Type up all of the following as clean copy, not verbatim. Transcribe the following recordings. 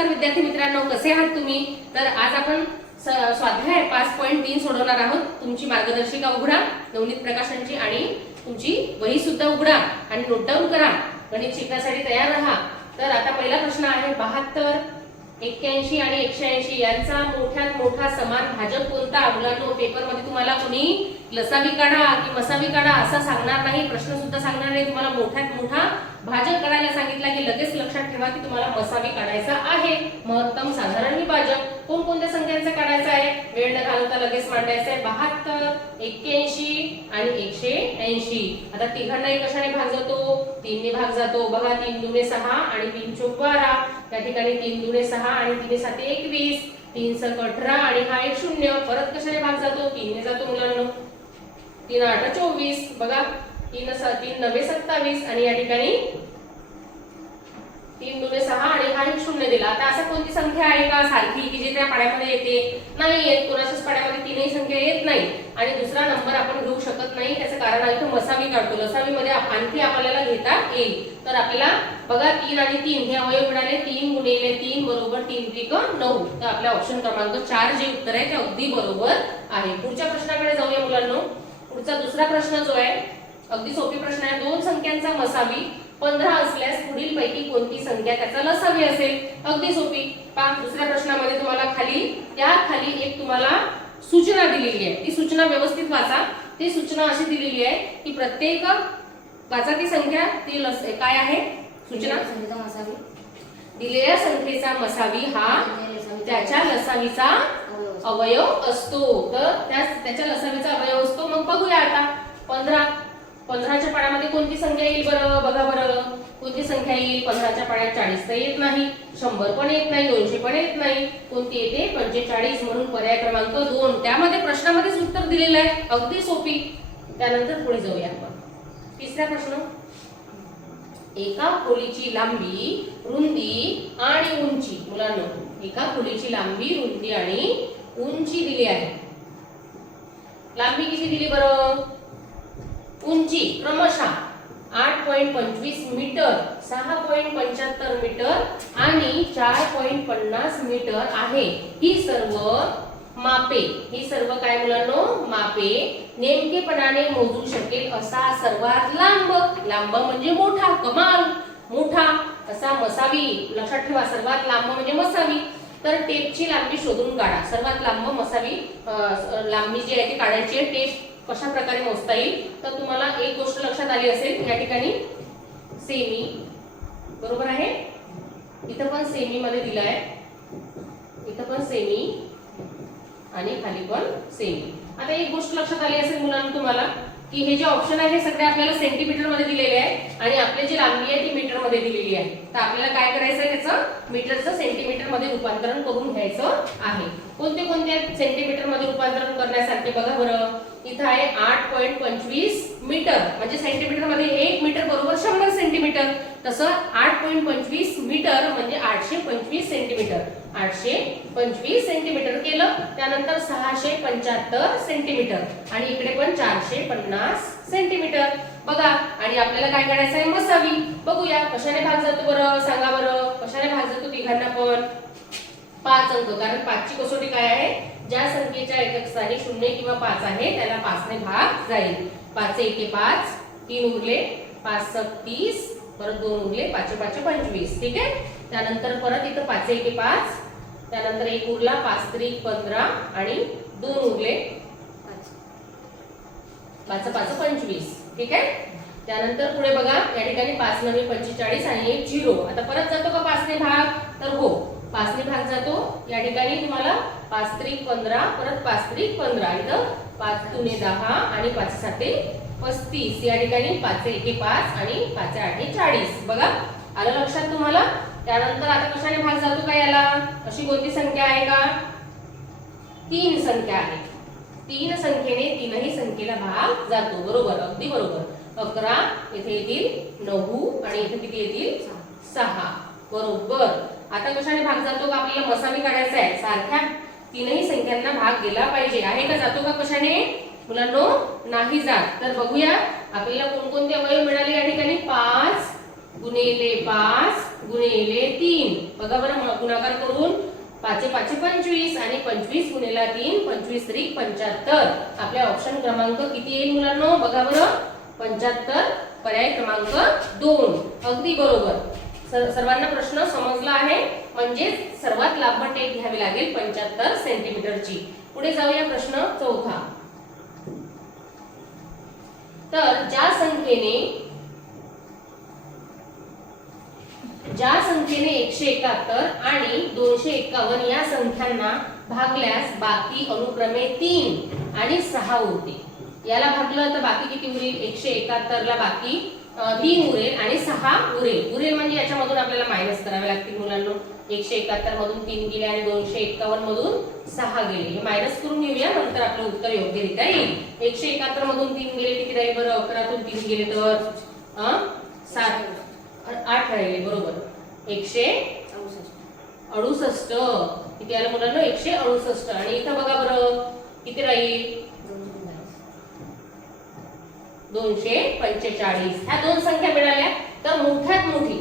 नमस्कार विद्यार्थी मित्रांनो, कसे आहात तुम्ही? तर आज आपण स्वाध्याय 5.3 सोडवणार आहोत. तुमची मार्गदर्शिका उघडा, नवनीत प्रकाशनची, आणि तुमची वही सुद्धा उघडा आणि नोट डाऊन करा. गणित शिकण्यासाठी तयार राहा. तर आता पहिला प्रश्न आहे 72, 81 आणि 180 यांचा मोठ्यात मोठा समान भाजक कोणता? मुलांनो, पेपर मध्ये तुम्हाला कोणी लसावी काढा की मसावी काढा असं सांगणार नाही, प्रश्न सुद्धा सांगणार नाही. तुम्हाला मोठ्यात मोठा भाजक काढायला सांगितला की लगेच लक्षात ठेवा की तुम्हाला मसावी काढायचा आहे. महत्तम साधारण विभाजक कोणकोणत्या संख्यांचा काढायचा आहे? वेळ न घालवता लगेच मांडायचा आहे. 72, 81 आणि 180. आता तिघांनाही कशाने भाग जातो? 3 ने भाग जातो. बघा, 3 दुणे 6 आणि 3 चौक 12. त्या ठिकाणी 3 दुणे 6 आणि 3 7 21, 3 सक 18 आणि हा एक 0. परत कशाने भाग जातो? 3 ने जातो मुलांनो. 3 8 24. बघा, 3 9 27 आणि या ठिकाणी 3 दुणे 6 आणि हा एक 0 दिला. आता असं कोणती संख्या आहे का सारखी की जे त्या पाड्यामध्ये येते? नाही येत. कोणाच्याच पाड्यामध्ये तीनही संख्या येत नाही आणि दुसरा नंबर आपण घेऊ शकत नाही. त्याचं कारण आहे तो मसावी काढतो. लसावी मध्ये आणखी आपल्याला घेता येईल. तर आपल्याला बघा 3 आणि 3 हे अवयव मिळाले. 3 गुणिले 3 बरोबर 3 त्रिक 9. तर आपल्या ऑप्शन क्रमांक 4 जे उत्तर आहे ते अगदी बरोबर आहे. पुढच्या प्रश्नाकडे जाऊया मुलांनो. पुढचा दुसरा प्रश्न जो आहे अगदी सोपी प्रश्न आहे. दोन संख्यांचा मसावी 15 असल्यास पुढील पैकी कोणती संख्या त्याचा लसावी असेल? अगदी सोपी. पहा, दुसऱ्या प्रश्नामध्ये तुम्हाला खाली एक तुम्हाला सूचना दिलेली आहे. ती सूचना व्यवस्थित वाचा. ती सूचना अशी दिलेली आहे की प्रत्येक वाचा ती संख्या, ती काय आहे सूचना? दिलेल्या संख्येचा मसावी हा त्याच्या लसावीचा अवयव असतो. तर त्याच्या लसावीचा अवयव असतो. मग बघूया आता 15च्या पाड्यामध्ये कोणती संख्या येईल बरं? बघा बरं, कोणती संख्या येईल? 15च्या पाड्यात 40 तर येत नाही, 100 पण येत नाही, 200 पण येत नाही. कोणती येते? 45. म्हणून पर्याय क्रमांक 2. त्यामध्ये प्रश्नामध्येच उत्तर दिलेलं आहे. अगदी सोपी. त्यानंतर पुढे जाऊया आपण. तिसरा प्रश्न. एका खोलीची लांबी, रुंदी आणि उंची. मुलांनो, एका खोलीची लांबी, रुंदी आणि उंची दिली आहे. लांबी किती दिली बरं? उंची क्रमशः 8.25 मीटर, 6.75 मीटर आणि 4.50 मीटर आहे. ही सर्व काय मुलांनो? मापे नेमकेपणाने मोजू शकेल असा सर्वात लांब म्हणजे मोठा, कमाल मोठा असा मसावी. लक्षात ठेवा, सर्वात लांब म्हणजे मसावी. तर टेपची लांबी शोधून काढा. सर्वात लांब मसावी लांबी जी आहे ती काढायची आहे. टेप कशा प्रकारे मोजता येईल? तर तुम्हाला एक गोष्ट लक्षात आली असेल, या ठिकाणी सेमी बरोबर आहे. इथं पण सेमी मध्ये दिलं आहे, इथं पण सेमी आणि खाली पण सेमी. आता एक गोष्ट लक्षात आली असेल मुलांना तुम्हाला की हे जे ऑप्शन आहे हे सगळे आपल्याला सेंटीमीटर मध्ये दिलेले आहे आणि आपली जी लांबी आहे ती मीटर मध्ये दिलेली आहे. तर आपल्याला काय करायचं आहे? त्याचं मीटरचं सेंटीमीटर मध्ये रूपांतरण करून घ्यायचं आहे. कोणते सेंटीमीटर मध्ये रूपांतरण करण्यासारखे बघा बरं. इथं आहे 8.25 मीटर म्हणजे सेंटीमीटर मध्ये 1 मीटर बरोबर 100 सेंटीमीटर. तसं 8.25 मीटर म्हणजे 825 सेंटीमीटर. 825 सेंटीमीटर केलं. त्यानंतर 675 सेंटीमीटर आणि इकडे पण 450 सेंटीमीटर. बघा, आणि आपल्याला काय करायचं आहे? मसावी. बघूया कशाने भाग जातो बरं? सांगा बरं, कशाने भाग जातो तिघांना पण? 5 अंक. कारण 5 ची कसोटी काय आहे? ज्या संख्येच्या एकक स्थानी 0 किंवा 5 आहे त्याला 5 ने भाग जाईल. 5 एके 5, 3 उरले, 5 सक 30, परत 2 उरले, 5 5 25. ठीक आहे. त्यानंतर परत इथं 5 एके 5, त्यानंतर 1 उरला, 5 त्रिक 15 आणि 2 उरले, 5 5 25. ठीक आहे. त्यानंतर पुढे बघा, या ठिकाणी 5 9 45 आणि 1 0. आता परत जातो का 5 ने भाग? तर हो, 5 ने भाग जातो. या ठिकाणी तुम्हाला 5 त्रिक 15, परत 5 त्रिक 15, इथं 5 दुणे 10 आणि 5 7 35. या ठिकाणी 5 एके 5 आणि 5 8 40. बघा, आलं लक्षात तुम्हाला? त्यानंतर आता कशाने भाग जातो का याला? अशी कोणती संख्या आहे का? 3 संख्या आहे. 3 संख्येने तीनही संख्येला भाग जातो. बरोबर, अगदी बरोबर. 11 इथे येतील 9 आणि इथे किती येतील? 6. बरोबर. आता कशाने भाग जातो का? आपल्याला मसावी काढायचा आहे. सारख्या तीनही संख्यांना भाग गेला पाहिजे. आहे का? जातो का कशाने मुलांनो? नाही जात. तर बघूया आपल्याला कोणकोणते अवयव मिळाले या ठिकाणी. 5 गुणिले 5 गुणिले 3. बघा बरं, गुणाकार करून 5 5 25 आणि 25 गुणिले 3 25 त्रिक 75. आपल्या ऑप्शन क्रमांक किती येईल मुलांनो? बघा बरं, 75. पर्याय क्रमांक 2. अगदी बरोबर. सर्वांना प्रश्न समजला आहे. म्हणजे सर्वात लांब टेक घ्यावी लागेल 75 सेंटीमीटरची. पुढे जाऊया प्रश्न चौथा. तर ज्या संख्येने 171 आणि 251 या संख्यांना भागल्यास बाकी अनुक्रमे 3 आणि 6 उरते. याला भागलं तर बाकी किती उरेल? 171 ला बाकी 3 उरेल आणि 6 उरेल म्हणजे याच्यामधून आपल्याला मायनस करावे लागतील मुलांना. 171 मधून 3 गेले आणि 251 मधून 6 गेले. हे मायनस करून घेऊया, नंतर आपलं उत्तर योग्यरित्या येईल. 171 मधून 3 गेले किती राहील बरं? 11 तून 3 गेले तर 7 8 राहिले. बरोबर, 168. किती आलं मुलांना? 168. आणि इथं बघा बरं किती राहील? 245. ह्या दोन संख्या मिळाल्या. तर मोठ्यात मोठी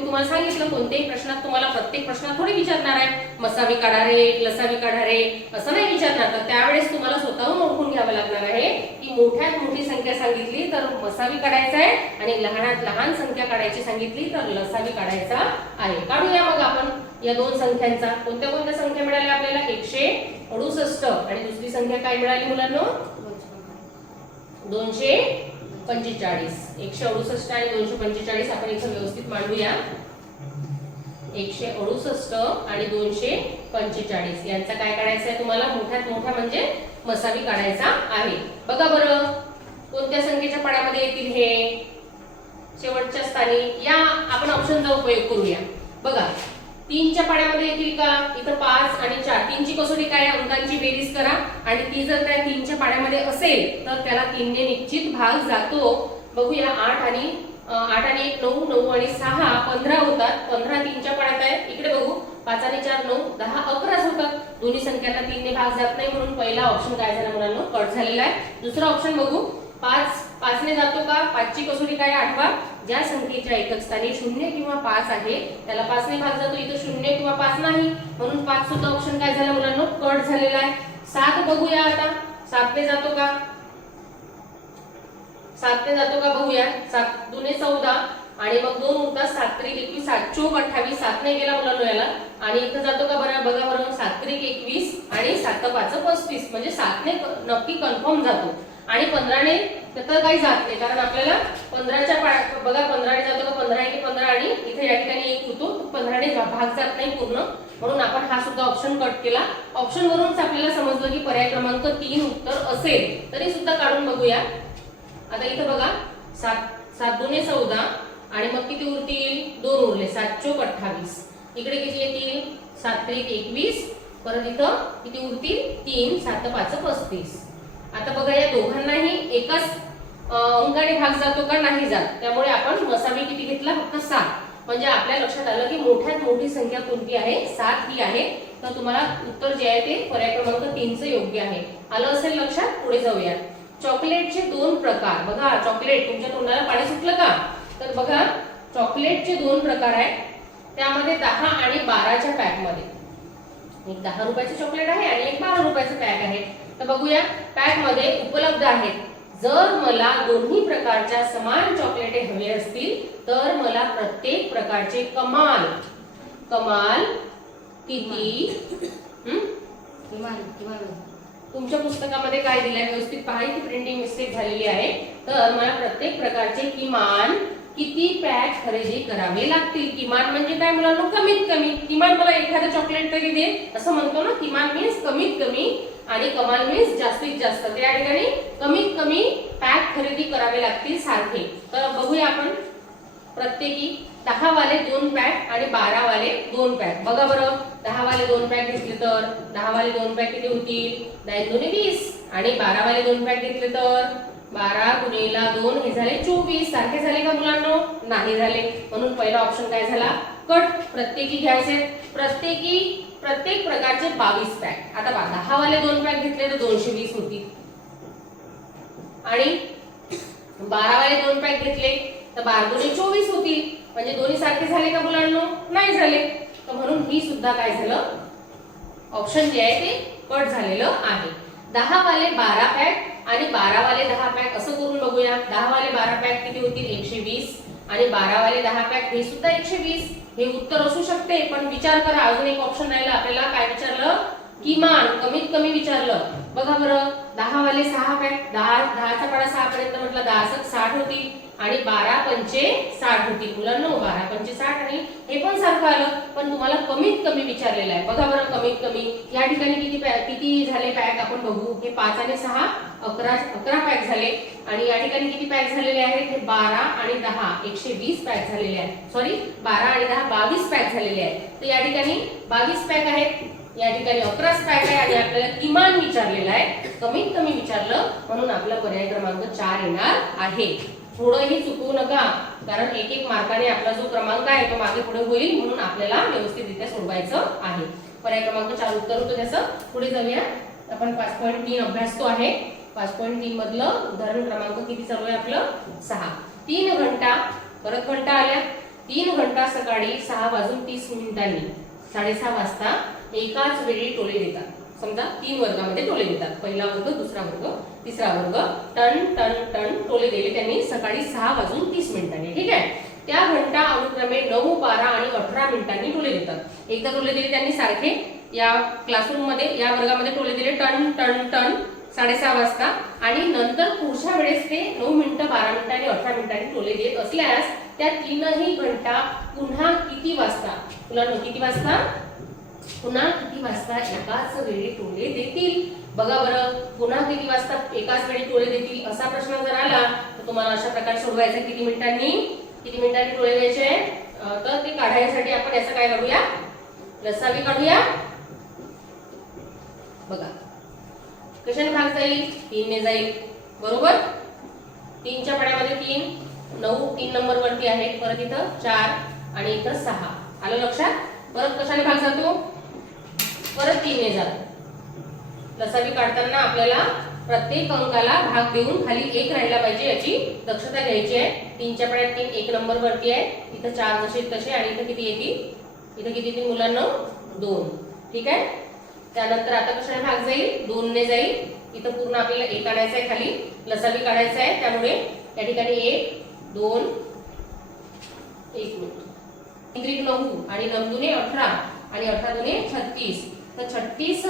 तुम्हाला सांगितलं कोणत्याही प्रश्नात तुम्हाला प्रत्येक प्रश्नात थोडी विचारणार आहे मसावी काढा रे, लसावी काढा रे, असं नाही विचारणार. तर त्यावेळेस तुम्हाला स्वतःहून ओळखून घ्यावं लागणार आहे की मोठ्यात मोठी संख्या सांगितली तर मसावी काढायचा आहे आणि लहानात लहान संख्या काढायची सांगितली तर लसावी काढायचा आहे. काढूया मग आपण या दोन संख्यांचा. कोणत्या कोणत्या संख्या मिळाल्या आपल्याला? 168 आणि दुसरी संख्या काय मिळाली मुलांनो? 245. 168 आणि 245 आपण इथे व्यवस्थित मांडूया. 168 आणि 245 यांचा काय काढायचा आहे तुम्हाला? मोठ्यात मोठा म्हणजे मसावी काढायचा आहे. बघा बरं कोणत्या संख्येच्या पाड्यामध्ये येतील हे? शेवटच्या स्थानी या आपण ऑप्शनचा उपयोग करूया. बघा 3 च्या पाड्यामध्ये येतील का? इथं 5 आणि 4. 3 ची कसोटी काय? अंकांची बेरीज करा आणि ती जर त्या 3 च्या पाड्यामध्ये असेल तर त्याला 3 ने निश्चित भाग जातो. बघूया 8 आणि 1 9, 9 आणि 6 15 होतात. 15 3 च्या पाड्यात आहे. इकडे बघू 5 आणि 4 9 10 11 होतात. दोन्ही संख्यांना 3 ने भाग जात नाही म्हणून पहिला ऑप्शन काय झाला मुलांनो? कट झालेला आहे. दुसरा ऑप्शन बघू. 5 ने जातो का? 5 ची कसोटी काय? आठवा. ज्या संख्येच्या एकक स्थानी 0 किंवा 5 आहे त्याला 5 ने भाग जातो. इथं 0 किंवा 5 नाही म्हणून 5 सुद्धा ऑप्शन काय झाला मुलांनो? कट झालेला आहे. 7 बघूया आता. 7 ने जातो का? 7 ने जातो का बघूया. 7 दुने 14 आणि मग 2 उरतात. 7 त्रिक 21 7 चोक 28. 7 ने गेला मुलांनो याला. आणि इथं जातो का बरं? बघा बरं 7 त्रिक 21 आणि 7 5 35 म्हणजे 7 ने नक्की कन्फर्म जातो. आणि 15 ने तर काही जात नाही कारण आपल्याला 15च्या बघा 15 ने जातो का? 15 1 15 आणि इथे या ठिकाणी 1 होतो. 15 ने भाग जात नाही पूर्ण म्हणून आपण हा सुद्धा ऑप्शन कट केला. ऑप्शन वरूनच आपल्याला समजलं की पर्याय क्रमांक 3 उत्तर असेल. तरी सुद्धा काढून बघूया. आता इथं बघा 7 दुने 14 आणि मग किती उरतील? 2 उरले. 7 चोक 28. इकडे किती येतील? 7 त्रिक 21. परत इथं किती उरतील? 3 7 5 35. आता बघा या दोघांनाही एकाच अंकाने भाग जातो का? नाही जात. त्यामुळे आपण मसावी किती घेतला? फक्त 7. म्हणजे आपल्या लक्षात आलं की मोठ्यात मोठी संख्या कोणती आहे? 7 ही आहे. तर तुम्हाला उत्तर जे आहे ते पर्याय क्रमांक 3 चे योग्य आहे. आलं असेल लक्षात? पुढे जाऊया. चॉकलेटचे 2 प्रकार. बघा चॉकलेट तुमच्या तोंडाला पाणी सुटलं का? तर बघा चॉकलेटचे 2 प्रकार आहेत. त्यामध्ये 10 आणि 12च्या पॅक मध्ये एक 10 रुपयाचं चॉकलेट आहे आणि एक 12 रुपयाचं पॅक आहे. तर बघूया पॅक मध्ये उपलब्ध आहेत. जर मला दोन्ही प्रकारच्या समान चॉकलेटे हवे असतील तर मला प्रत्येक प्रकारचे कमाल किती तुमच्या पुस्तकामध्ये काय दिलंय व्यवस्थित पहा की प्रिंटिंग मिस्टेक झालेली आहे. तर मला प्रत्येक प्रकारचे किमान किती पॅक खरेदी करावे लागतील? किमान म्हणजे काय मुलांनो? कमीत कमी. किमान मला एखादं चॉकलेट तरी दे असं म्हणतो ना. किमान मीन्स कमीत कमी आणि कमाल मीन्स जास्तीत जास्त. त्या ठिकाणी कमीत कमी पॅक खरेदी करावे लागतील सारखे. तर बघूया आपण प्रत्येकी 10 वाले 2 पॅक आणि 12 वाले 2 पॅक. बघा बरं 10 वाले 2 पॅक घेतले तर 10 वाले 2 पॅक किती होतील? 9 दुने 20 आणि 12 वाले 2 पॅक घेतले तर 12 गुणिले 2 हे झाले 24. सारखे झाले का मुलांनो? नाही झाले. म्हणून पहिला ऑप्शन काय झाला? कट. प्रत्येकी घ्यायचे. प्रत्येक प्रकारचे 22 पॅक. आता 10 वाले 2 पॅक घेतले तर 220 होतील आणि 12 वाले 2 पॅक घेतले तर 12 दुने 24 होतील म्हणजे दोन्ही सारखे झाले का मुलांनो? नाही झाले. तर म्हणून ही सुद्धा काय झालं, ऑप्शन जे आहे ते कट झालेलं आहे. 10 वाले 12 पॅक आणि 12 वाले 10 पॅक असं करून बघूया. 10 वाले 12 पॅक किती होतील? 120 आणि 12 वाले 10 पॅक हे सुद्धा 120. हे उत्तर असू शकते, पण विचार करा, अजून एक ऑप्शन राहिला आपल्याला. काय विचारलं? किमान, कमीत कमी विचारलं. बघा बरं, 10 वाले 6 पॅक, 10चा पाडा 6 पर्यंत म्हटलं 10 60 होतील आणि 12 पंचे 60 होतील. मुलांनो 12 पंचे 60 आणि हे पण सारखं आलं, पण तुम्हाला कमीत कमी विचारलेलं आहे. बघा बरं, कमीत कमी या ठिकाणी किती झाले पॅक आपण बघू. हे 5 आणि 6 11 पॅक झाले आणि या ठिकाणी किती पॅक झालेले आहेत? हे 12 आणि 10 120 पॅक झालेले आहेत. सॉरी, 12 आणि 10 22 पॅक झालेले आहेत. तर या ठिकाणी 22 पॅक आहेत, या ठिकाणी 11 पॅक आहे आणि आपल्याला किमान विचारलेलं आहे, कमीत कमी विचारलं, म्हणून आपला पर्याय क्रमांक 4 येणार आहे. थोडंही चुकवू नका, कारण एक एक मार्काने आपला जो क्रमांक आहे तो मागे पुढे होईल, म्हणून आपल्याला व्यवस्थितरित्या सोडवायचं आहे. पर्याय क्रमांक 4 उत्तर होतं त्याचं. पुढे जाऊया आपण. 5.3 अभ्यासतो आहे. 5.3 मधलं उदाहरण क्रमांक किती चालू आहे आपलं? 6. 3 घंटा, परत घंटा आल्या. 3 घंटा सकाळी 6:30 3:30 वाजता एकाच वेळी टोले देतात. समजा 3 वर्गामध्ये टोले देतात. पहिला वर्ग, दुसरा वर्ग, तिसरा वर्ग. टन टन टन टोले दिले त्यांनी सकाळी 6:30. ठीक आहे. त्या घंटा अनुक्रमे 9, 12 आणि 18 मिनिटांनी टोले देतात. एकदा टोले दिले त्यांनी सारखे या क्लासरूम मध्ये, या वर्गामध्ये टोले दिले टन टन टन 6:30 वाजता आणि नंतर पुढच्या वेळेस ते 9 मिनिटं, 12 मिनिटं आणि 18 मिनिटांनी टोले देत असल्यास त्या तीनही घंटा पुन्हा किती वाजता, मुलांनो किती वाजता, पुन्हा किती वाजता एकाच वेळी टोले देतील? बघा बरं, पुन्हा किती वाजता एकाच वेळी टोले देतील असा प्रश्न जर आला तर तुम्हाला अशा प्रकारे सोडवायचा. किती मिनिटांनी टोले द्यायचे? तर ते काढण्यासाठी आपण याचं काय काढूया? लसावी काढूया. बघा कशाने भाग जाईल? 3 ने जाईल. बरोबर. 3च्या पाड्यामध्ये 3, 9 3 नंबर वरती आहे. परत इथं 4 आणि इथं 6. आलं लक्षात? परत कशाने भाग जातो? परत 3 ने जातो. लसावी काढताना आपल्याला प्रत्येक अंकाला भाग देऊन खाली 1 राहिला पाहिजे याची दक्षता घ्यायची आहे. 3च्या पाड्यात 3 1 नंबर वरती आहे. इथं 4 जसे तसे आणि इथं किती येतील? इथं किती येतील मुलांना? 2. ठीक आहे. त्यानंतर आता कशाने भाग जाईल? 2 ने जाईल. इथं पूर्ण आपल्याला 1 आणायचं आहे, खाली लसावी काढायचं आहे. त्यामुळे या ठिकाणी 1 2 1 मिनिट 9 आणि 9 दुने 18 आणि 18 दुने 36. तर 36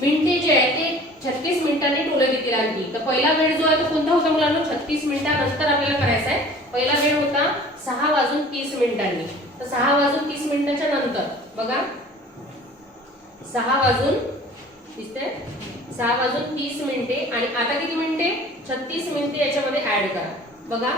मिनिटे जे आहे ते 36 मिनिटांनी टोले देतील आणखी. तर पहिला वेळ जो आहे तो कोणता होता मुलांना? 36 मिनिटांनंतर आपल्याला करायचा आहे. पहिला वेळ होता 6:30. तर 6:30 नंतर बघा 6:30 आणि आता किती मिनिटे? 36 मिनिटे याच्यामध्ये ऍड करा. बघा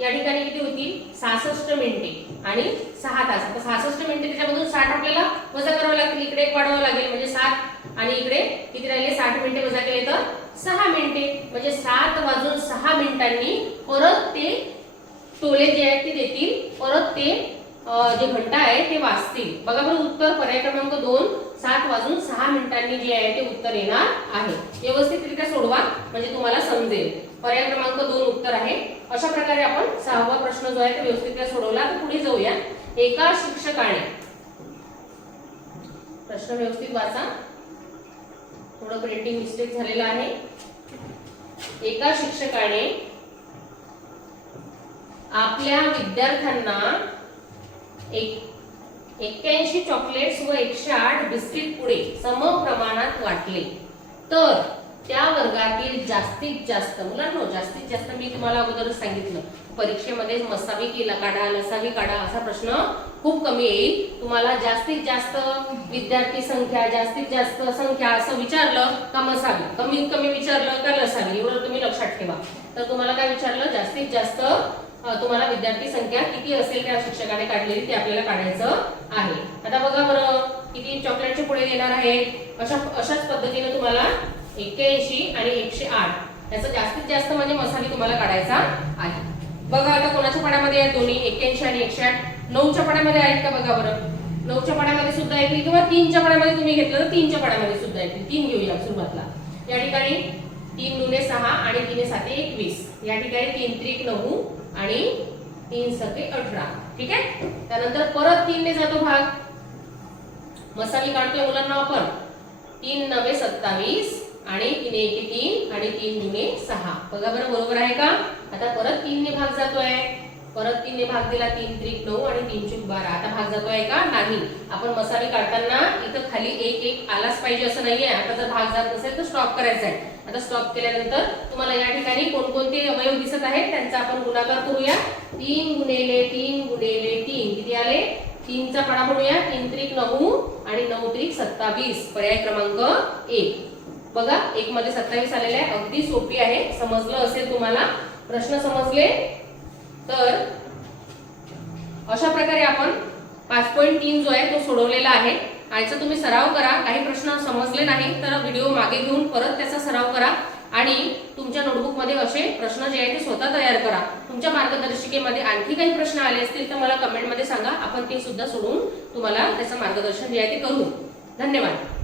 या ठिकाणी किती होतील? 66 मिनिटे आणि 6 तास. आता 66 मिनिटे त्याच्यामधून 60 आपल्याला वजा करावं लागतील. इकडे 1 वाढवावं लागेल म्हणजे 7 आणि इकडे किती राहिले? 60 मिनिटे वजा केले तर 6 मिनिटे. म्हणजे 7:06 मिनिटांनी परत ते टोले जे आहेत ते देतील. परत ते जे घंटा आहे ते वाजतील. बघा बरं, उत्तर पर्याय क्रमांक 2 7:06 मिनिटांनी जे आहे ते उत्तर येणार आहे. व्यवस्थितरित्या सोडवा म्हणजे तुम्हाला समजेल. पर्याय क्रमांक 2 उत्तर आहे. अशा प्रकारे आपण 6वा प्रश्न जो आहे तो व्यवस्थितरित्या सोडवला. तर पुढे जाऊया. एका शिक्षकाने, प्रश्न व्यवस्थित वाचा, थोडं प्रिंटिंग मिस्टेक झालेला आहे. एका शिक्षकाने आपल्या विद्यार्थ्यांना 81 चॉकलेट्स व 108 बिस्किट पुडे सम प्रमाणात वाटले तर त्या वर्गातील जास्तीत जास्त, मुलांनो जास्तीत जास्त मी तुम्हाला अगोदरच सांगितलं परीक्षेमध्ये मसावी केला काढा, लसावी काढा असा प्रश्न खूप कमी येईल. तुम्हाला जास्तीत जास्त विद्यार्थी संख्या, जास्तीत जास्त संख्या असं विचारलं का मसावी, कमीत कमी विचारलं का लसावी, एवढं तुम्ही लक्षात ठेवा. तर तुम्हाला काय विचारलं? जास्तीत जास्त तुम्हाला विद्यार्थी संख्या किती असेल त्या शिक्षकाने काढलेली ते आपल्याला काढायचं आहे. आता बघा बरं, किती चॉकलेटचे पुढे देणार आहेत. अशाच पद्धतीने तुम्हाला 81 आणि 108 याचं जास्तीत जास्त म्हणजे मसावी तुम्हाला काढायचा आहे. बघा आता कोणाच्या पाड्यामध्ये आहेत दोन्ही? 81 आणि 108 9च्या पाड्यामध्ये आहेत का? बघा बरं, 9च्या पाड्यामध्ये सुद्धा येतील किंवा 3च्या पाड्यामध्ये तुम्ही घेतलं तर 3च्या पाड्यामध्ये सुद्धा येतील. 3 घेऊया सुरुवातला. या ठिकाणी 3 दुने 6 आणि 3 7 21. या ठिकाणी 3 त्रिक 9 आणि 3 सके 18. ठीक आहे. त्यानंतर परत 3 ने जातो भाग, मसावी काढतोय मुलांना आपण. 3 9 27 आणि 3 1 3 आणि 3 2 6. बघा बरं बरोबर आहे का. आता परत 3 ने भाग जातोय, परत 3 ने भाग दिला, 3 त्रिक 9 आणि 3 चूक 12. आता भाग जातोय का नाही. आपण मसावी काढताना इथं खाली 1 1 आलाच पाहिजे असं नाहीये. आता जर भाग जात नसेल तर स्टॉप करायचा आहे. आता स्टॉप केल्यानंतर तुम्हाला या ठिकाणी कोणकोणते अवयव दिसत आहेत त्यांचा आपण गुणाकार करूया. 3 गुणिले 3 गुणिले 3 किती आले, 3 चा पाडा म्हणूया. 3 त्रिक 9 आणि 9 त्रिक 27. पर्याय क्रमांक 1. बघा 1 मध्ये 27 आलेले आहे. अगदी सोपी आहे. समजलं असेल तुम्हाला, प्रश्न समजले तर अशा प्रकारे आपण 5.3 जो आहे तो सोडवलेला आहे. याचा तुम्ही सराव करा. काही प्रश्न समजले नाही तर व्हिडिओ मागे घेऊन परत त्याचा सराव करा आणि तुमच्या नोटबुक मध्ये असे प्रश्न जे आहेत ते स्वतः तयार करा. तुमच्या मार्गदर्शिकेमध्ये आणखी काही प्रश्न आले असतील तर मला कमेंट मध्ये सांगा. आपण ते सुद्धा सोडून तुम्हाला त्याचं मार्गदर्शन जे आहे ते करू. धन्यवाद.